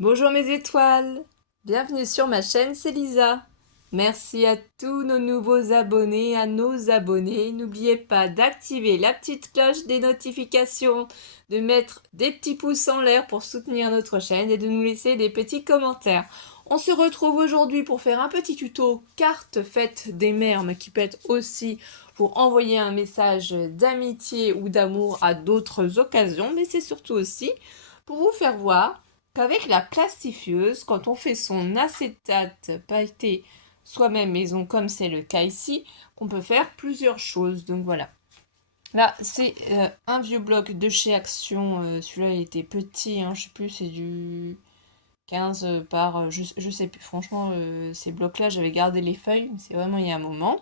Bonjour mes étoiles, bienvenue sur ma chaîne, c'est Lisa. Merci à tous nos nouveaux abonnés, à nos abonnés. N'oubliez pas d'activer la petite cloche des notifications, de mettre des petits pouces en l'air pour soutenir notre chaîne et de nous laisser des petits commentaires. On se retrouve aujourd'hui pour faire un petit tuto carte fête des mères, mais qui peut être aussi pour envoyer un message d'amitié ou d'amour à d'autres occasions, mais c'est surtout aussi pour vous faire voir qu'avec la plastifieuse, quand on fait son acétate pailleté soi-même maison, comme c'est le cas ici, on peut faire plusieurs choses. Donc voilà. Là, c'est un vieux bloc de chez Action. Celui-là, il était petit, hein, je sais plus, c'est du 15 par... je sais plus, franchement, ces blocs-là, j'avais gardé les feuilles, mais c'est vraiment il y a un moment.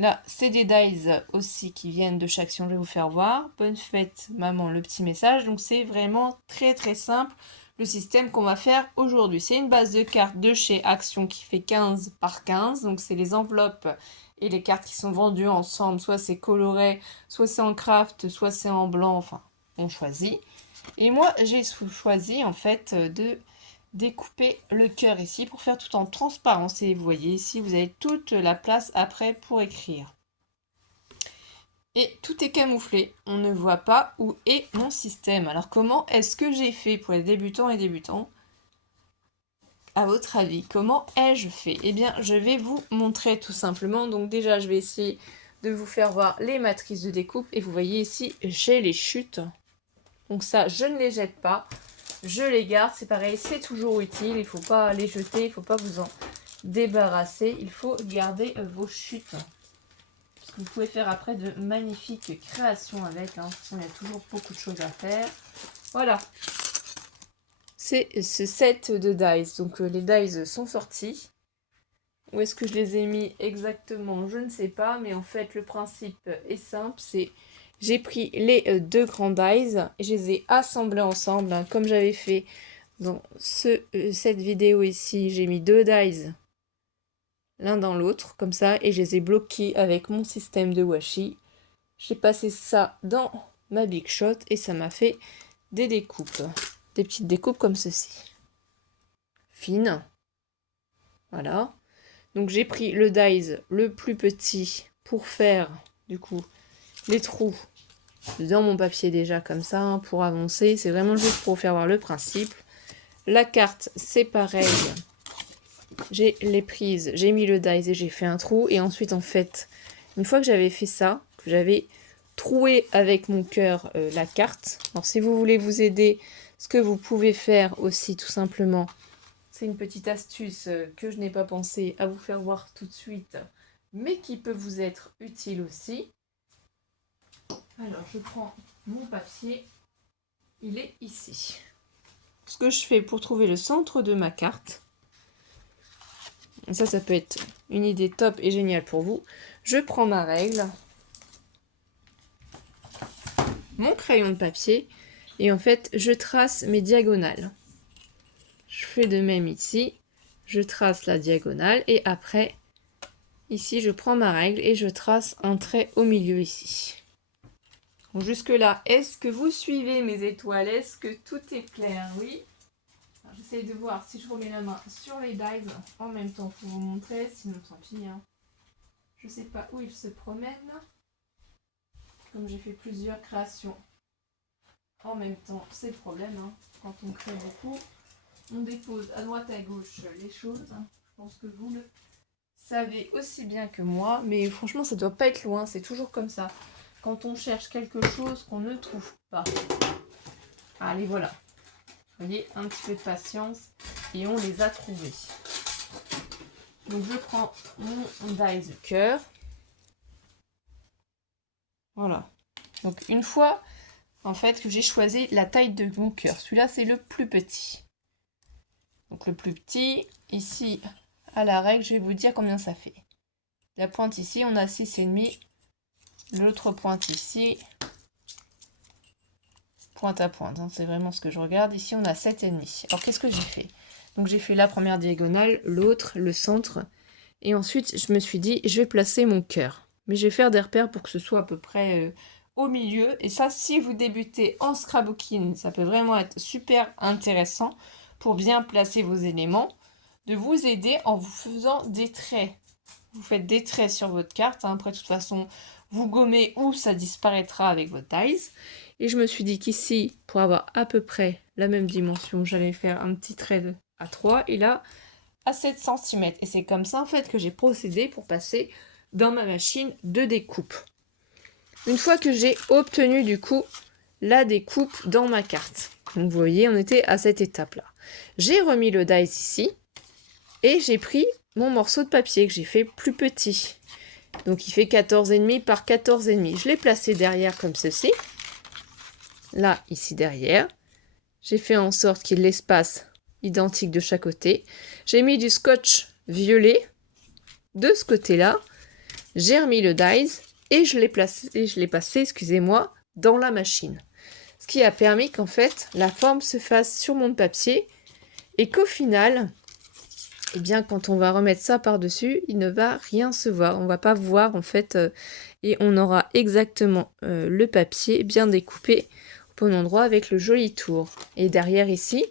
Là, c'est des dies aussi qui viennent de chez Action, je vais vous faire voir. Bonne fête, maman, le petit message. Donc c'est vraiment très très simple le système qu'on va faire aujourd'hui. C'est une base de cartes de chez Action qui fait 15 par 15. Donc c'est les enveloppes et les cartes qui sont vendues ensemble. Soit c'est coloré, soit c'est en craft, soit c'est en blanc. Enfin, on choisit. Et moi, j'ai choisi en fait de découper le cœur ici pour faire tout en transparence. Et vous voyez ici, vous avez toute la place après pour écrire. Et tout est camouflé, on ne voit pas où est mon système. Alors comment est-ce que j'ai fait pour les débutants et débutants? À votre avis, comment ai-je fait? Eh bien, je vais vous montrer tout simplement. Donc déjà, je vais essayer de vous faire voir les matrices de découpe. Et vous voyez ici, j'ai les chutes. Donc ça, je ne les jette pas. Je les garde, c'est pareil, c'est toujours utile. Il ne faut pas les jeter, il ne faut pas vous en débarrasser. Il faut garder vos chutes. Vous pouvez faire après de magnifiques créations avec. De toute façon, il y a toujours beaucoup de choses à faire. Voilà. C'est ce set de dies. Donc les dies sont sortis. Où est-ce que je les ai mis exactement? Je ne sais pas. Mais en fait, le principe est simple. C'est j'ai pris les deux grands dies et je les ai assemblés ensemble. Hein, comme j'avais fait dans cette vidéo ici. J'ai mis deux dies l'un dans l'autre, comme ça. Et je les ai bloqués avec mon système de washi. J'ai passé ça dans ma Big Shot et ça m'a fait des découpes. Des petites découpes comme ceci. Fines. Voilà. Donc j'ai pris le dies le plus petit pour faire, du coup, les trous dans mon papier déjà comme ça, hein, pour avancer. C'est vraiment juste pour vous faire voir le principe. La carte, c'est pareil. J'ai les prises, j'ai mis le dies et j'ai fait un trou. Et ensuite, en fait, une fois que j'avais fait ça, que j'avais troué avec mon cœur la carte. Alors si vous voulez vous aider, ce que vous pouvez faire aussi tout simplement, c'est une petite astuce que je n'ai pas pensé à vous faire voir tout de suite, mais qui peut vous être utile aussi. Alors je prends mon papier, il est ici. Ce que je fais pour trouver le centre de ma carte, ça peut être une idée top et géniale pour vous. Je prends ma règle, mon crayon de papier, et en fait, je trace mes diagonales. Je fais de même ici, je trace la diagonale, et après, ici, je prends ma règle et je trace un trait au milieu ici. Donc jusque-là, est-ce que vous suivez mes étoiles? Est-ce que tout est clair? Oui. J'essaie de voir si je remets la main sur les dies en même temps pour vous montrer, sinon tant pis. Hein. Je ne sais pas où ils se promènent. Comme j'ai fait plusieurs créations en même temps, c'est le problème. Hein. Quand on crée beaucoup, on dépose à droite à gauche les choses. Hein. Je pense que vous le savez aussi bien que moi, mais franchement, ça doit pas être loin. C'est toujours comme ça. Quand on cherche quelque chose qu'on ne trouve pas. Allez, voilà. Vous voyez, un petit peu de patience et on les a trouvés. Donc, je prends mon dies cœur. Voilà. Donc, une fois en fait que j'ai choisi la taille de mon cœur, celui-là c'est le plus petit. Donc, le plus petit, ici à la règle, je vais vous dire combien ça fait. La pointe ici, on a 6,5. L'autre pointe ici, pointe à pointe, hein, c'est vraiment ce que je regarde. Ici, on a 7,5. Alors, qu'est-ce que j'ai fait? Donc, j'ai fait la première diagonale, l'autre, le centre. Et ensuite, je me suis dit, je vais placer mon cœur. Mais je vais faire des repères pour que ce soit à peu près au milieu. Et ça, si vous débutez en scrapbooking, ça peut vraiment être super intéressant pour bien placer vos éléments, de vous aider en vous faisant des traits. Vous faites des traits sur votre carte, hein. Après de toute façon, vous gommez ou ça disparaîtra avec votre dies. Et je me suis dit qu'ici, pour avoir à peu près la même dimension, j'allais faire un petit trait à 3 et là, à 7 cm. Et c'est comme ça en fait que j'ai procédé pour passer dans ma machine de découpe. Une fois que j'ai obtenu du coup la découpe dans ma carte, donc vous voyez, on était à cette étape-là. J'ai remis le dies ici et j'ai pris mon morceau de papier que j'ai fait plus petit. Donc il fait 14,5 par 14,5. Je l'ai placé derrière comme ceci. Là, ici derrière. J'ai fait en sorte qu'il y ait l'espace identique de chaque côté. J'ai mis du scotch violet de ce côté-là. J'ai remis le dies et je l'ai passé, excusez-moi, dans la machine. Ce qui a permis qu'en fait, la forme se fasse sur mon papier et qu'au final, eh bien, quand on va remettre ça par-dessus, il ne va rien se voir. On ne va pas voir, en fait, et on aura exactement le papier bien découpé au bon endroit avec le joli tour. Et derrière ici,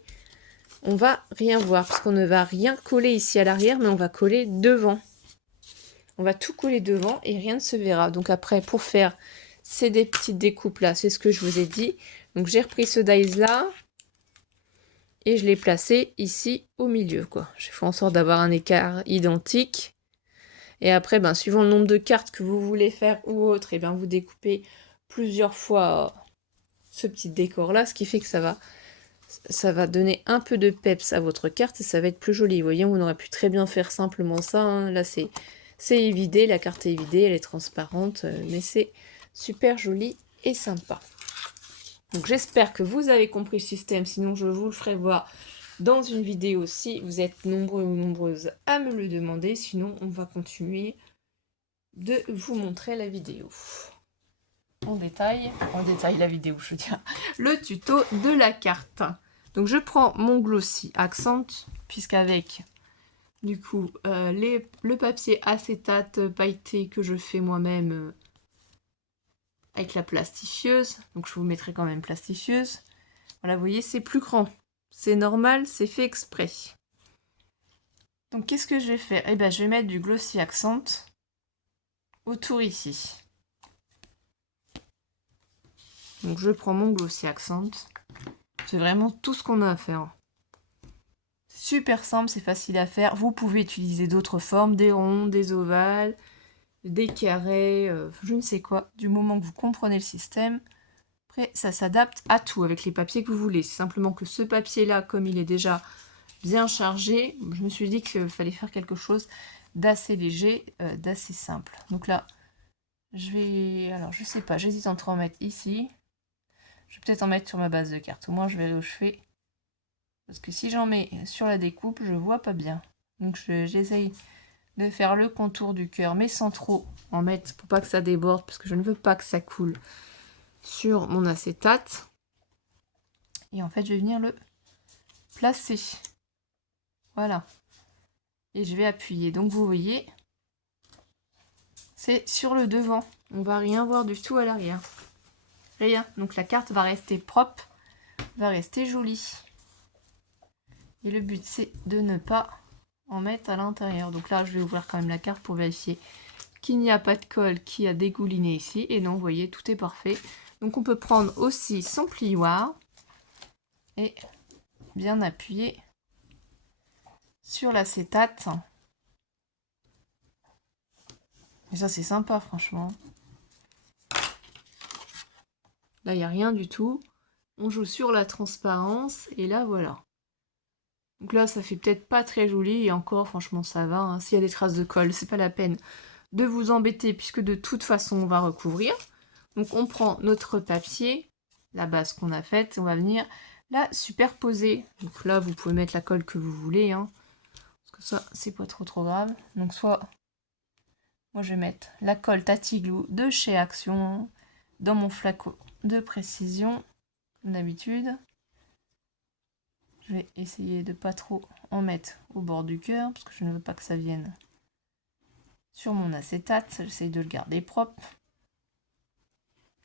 on va rien voir parce qu'on ne va rien coller ici à l'arrière, mais on va coller devant. On va tout coller devant et rien ne se verra. Donc après, pour faire ces petites découpes là, c'est ce que je vous ai dit. Donc j'ai repris ce dies là et je l'ai placé ici au milieu, quoi. J'ai fait en sorte d'avoir un écart identique. Et après, ben, suivant le nombre de cartes que vous voulez faire ou autre, et bien vous découpez plusieurs fois ce petit décor là, ce qui fait que ça va donner un peu de peps à votre carte et ça va être plus joli. Vous voyez, on aurait pu très bien faire simplement ça, hein. Là, c'est évidé, la carte est évidée, elle est transparente, mais c'est super joli et sympa. Donc j'espère que vous avez compris le système, sinon je vous le ferai voir dans une vidéo si vous êtes nombreux ou nombreuses à me le demander, sinon on va continuer de vous montrer la vidéo. En détail la vidéo, je veux dire, le tuto de la carte. Donc je prends mon glossy accent, puisqu'avec du coup le papier acétate pailleté que je fais moi-même avec la plastifieuse, donc je vous mettrai quand même plastifieuse. Voilà, vous voyez, c'est plus grand. C'est normal, c'est fait exprès. Donc qu'est-ce que je vais faire? Eh bien, je vais mettre du glossy accent autour ici. Donc je prends mon glossy accent. C'est vraiment tout ce qu'on a à faire. Super simple, c'est facile à faire. Vous pouvez utiliser d'autres formes, des ronds, des ovales, des carrés, je ne sais quoi, du moment que vous comprenez le système. Après, ça s'adapte à tout avec les papiers que vous voulez. C'est simplement que ce papier-là, comme il est déjà bien chargé, je me suis dit qu'il fallait faire quelque chose d'assez léger, d'assez simple. Donc là, alors je sais pas, j'hésite entre en mettre ici. Je vais peut-être en mettre sur ma base de carte. Au moins, je verrai où je fais. Parce que si j'en mets sur la découpe, je vois pas bien. Donc j'essaye de faire le contour du cœur, mais sans trop en mettre pour pas que ça déborde, parce que je ne veux pas que ça coule sur mon acétate. Et en fait, je vais venir le placer. Voilà. Et je vais appuyer. Donc vous voyez, c'est sur le devant. On va rien voir du tout à l'arrière. Rien. Donc la carte va rester propre, va rester jolie. Et le but, c'est de ne pas en mettre à l'intérieur. Donc là, je vais ouvrir quand même la carte pour vérifier qu'il n'y a pas de colle qui a dégouliné ici. Et non, vous voyez, tout est parfait. Donc on peut prendre aussi son plioir et bien appuyer sur l'acétate. Et ça, c'est sympa, franchement. Là, il n'y a rien du tout. On joue sur la transparence. Et là, voilà. Donc là, ça fait peut-être pas très joli. Et encore, franchement, ça va, hein. S'il y a des traces de colle, c'est pas la peine de vous embêter, puisque de toute façon, on va recouvrir. Donc, on prend notre papier, la base qu'on a faite, et on va venir la superposer. Donc là, vous pouvez mettre la colle que vous voulez, hein, parce que ça, c'est pas trop grave. Donc, soit... Moi, je vais mettre la colle Tati-Glue de chez Action dans mon flacon de précision, comme d'habitude. Je vais essayer de pas trop en mettre au bord du cœur, parce que je ne veux pas que ça vienne sur mon acétate. J'essaye de le garder propre.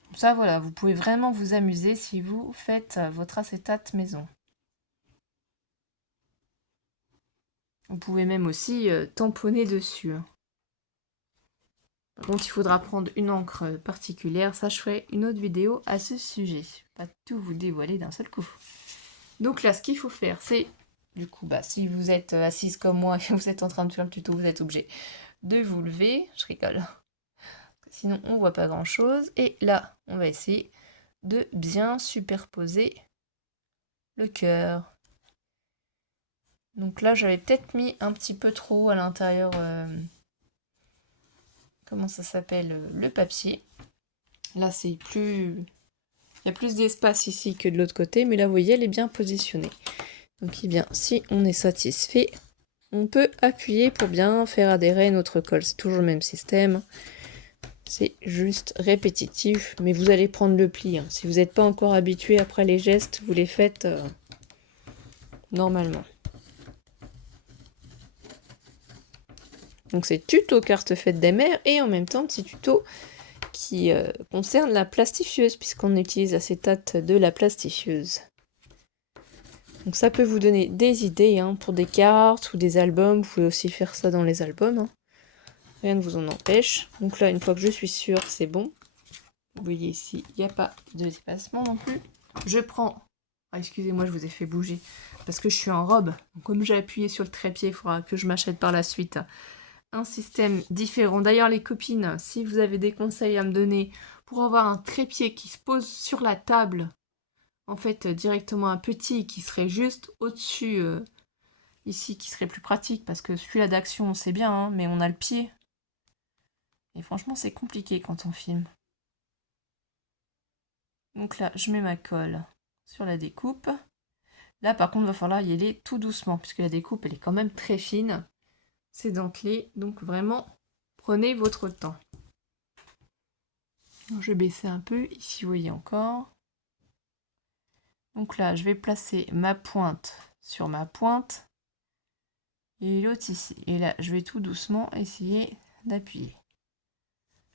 Comme ça, voilà, vous pouvez vraiment vous amuser si vous faites votre acétate maison. Vous pouvez même aussi tamponner dessus. Par contre, il faudra prendre une encre particulière. Ça, je ferai une autre vidéo à ce sujet. Pas tout vous dévoiler d'un seul coup. Donc là, ce qu'il faut faire, c'est... Du coup, si vous êtes assise comme moi et vous êtes en train de faire le tuto, vous êtes obligé de vous lever. Je rigole. Sinon, on voit pas grand-chose. Et là, on va essayer de bien superposer le cœur. Donc là, j'avais peut-être mis un petit peu trop à l'intérieur... comment ça s'appelle, le papier. Là, c'est plus... Il y a plus d'espace ici que de l'autre côté, mais là, vous voyez, elle est bien positionnée. Donc, eh bien, si on est satisfait, on peut appuyer pour bien faire adhérer notre colle. C'est toujours le même système. C'est juste répétitif, mais vous allez prendre le pli. Hein. Si vous n'êtes pas encore habitué après les gestes, vous les faites normalement. Donc, c'est tuto carte fête des mères et en même temps, petit tuto qui concerne la plastifieuse, puisqu'on utilise acétate de la plastifieuse. Donc ça peut vous donner des idées hein, pour des cartes ou des albums. Vous pouvez aussi faire ça dans les albums. Hein. Rien ne vous en empêche. Donc là, une fois que je suis sûre, c'est bon. Vous voyez ici, il n'y a pas de dépassement non plus. Je prends... Ah, excusez-moi, je vous ai fait bouger. Parce que je suis en robe. Donc, comme j'ai appuyé sur le trépied, il faudra que je m'achète par la suite un système différent. D'ailleurs, les copines, si vous avez des conseils à me donner pour avoir un trépied qui se pose sur la table, en fait, directement un petit qui serait juste au-dessus, ici, qui serait plus pratique, parce que celui-là d'action, on sait bien, hein, mais on a le pied. Et franchement, c'est compliqué quand on filme. Donc là, je mets ma colle sur la découpe. Là, par contre, il va falloir y aller tout doucement, puisque la découpe, elle est quand même très fine. C'est dentelé, donc vraiment, prenez votre temps. Je vais baisser un peu, ici, vous voyez encore. Donc là, je vais placer ma pointe sur ma pointe. Et l'autre ici. Et là, je vais tout doucement essayer d'appuyer.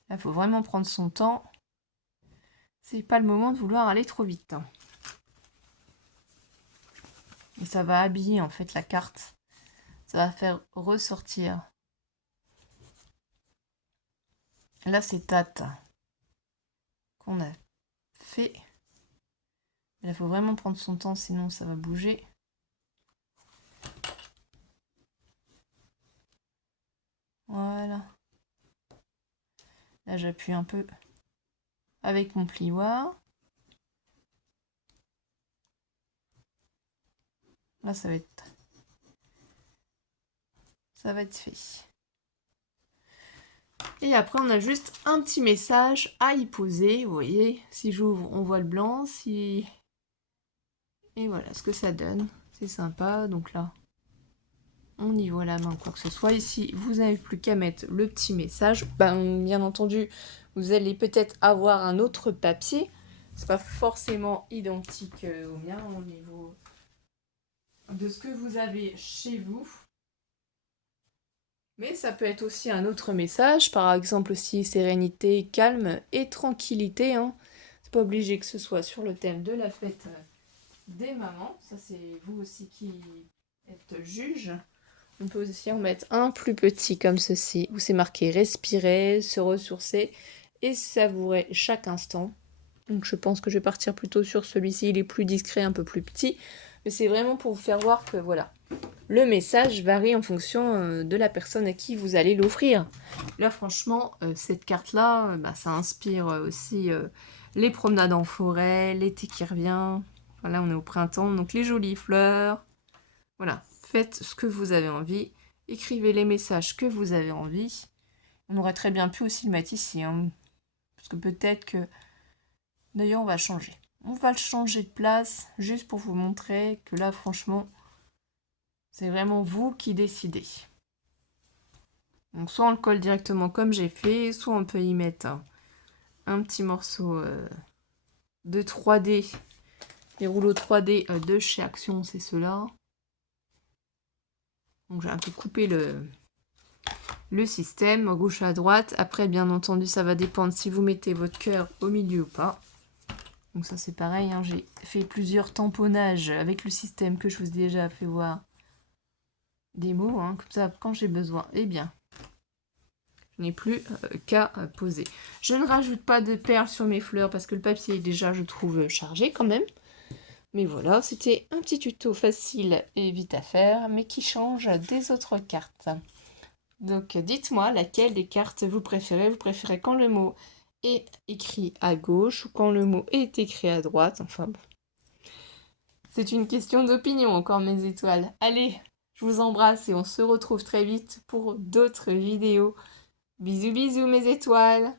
Là, il faut vraiment prendre son temps. C'est pas le moment de vouloir aller trop vite. Hein. Et ça va habiller en fait la carte. Ça va faire ressortir l'acétate qu'on a fait. Là, il faut vraiment prendre son temps, sinon ça va bouger. Voilà. Là, j'appuie un peu avec mon plioir. Là, ça va être fait. Et après, on a juste un petit message à y poser. Vous voyez, si j'ouvre, on voit le blanc. Et voilà ce que ça donne. C'est sympa. Donc là, on y voit la main, quoi que ce soit. Ici, vous n'avez plus qu'à mettre le petit message. Bien entendu, vous allez peut-être avoir un autre papier. C'est pas forcément identique au mien au niveau de ce que vous avez chez vous. Mais ça peut être aussi un autre message, par exemple aussi sérénité, calme et tranquillité. Hein. C'est pas obligé que ce soit sur le thème de la fête des mamans. Ça, c'est vous aussi qui êtes juge. On peut aussi en mettre un plus petit comme ceci, où c'est marqué respirer, se ressourcer et savourer chaque instant. Donc je pense que je vais partir plutôt sur celui-ci, il est plus discret, un peu plus petit. Mais c'est vraiment pour vous faire voir que voilà, le message varie en fonction de la personne à qui vous allez l'offrir. Là franchement, cette carte-là, ça inspire aussi les promenades en forêt, l'été qui revient. Voilà, on est au printemps, donc les jolies fleurs. Voilà, faites ce que vous avez envie, écrivez les messages que vous avez envie. On aurait très bien pu aussi le mettre ici, hein, parce que peut-être que... D'ailleurs, on va changer. On va le changer de place, juste pour vous montrer que là, franchement, c'est vraiment vous qui décidez. Donc, soit on le colle directement comme j'ai fait, soit on peut y mettre un petit morceau de 3D. Les rouleaux 3D de chez Action, c'est ceux-là. Donc j'ai un peu coupé le système, à gauche à droite. Après, bien entendu, ça va dépendre si vous mettez votre cœur au milieu ou pas. Donc ça, c'est pareil, hein, j'ai fait plusieurs tamponnages avec le système que je vous ai déjà fait voir des mots, hein, comme ça, quand j'ai besoin. Eh bien, je n'ai plus qu'à poser. Je ne rajoute pas de perles sur mes fleurs parce que le papier est déjà, je trouve, chargé quand même. Mais voilà, c'était un petit tuto facile et vite à faire, mais qui change des autres cartes. Donc dites-moi laquelle des cartes vous préférez. Vous préférez quand le mot est écrit à gauche ou quand le mot est écrit à droite. Enfin bon. C'est une question d'opinion encore mes étoiles. Allez, je vous embrasse et on se retrouve très vite pour d'autres vidéos. Bisous bisous mes étoiles.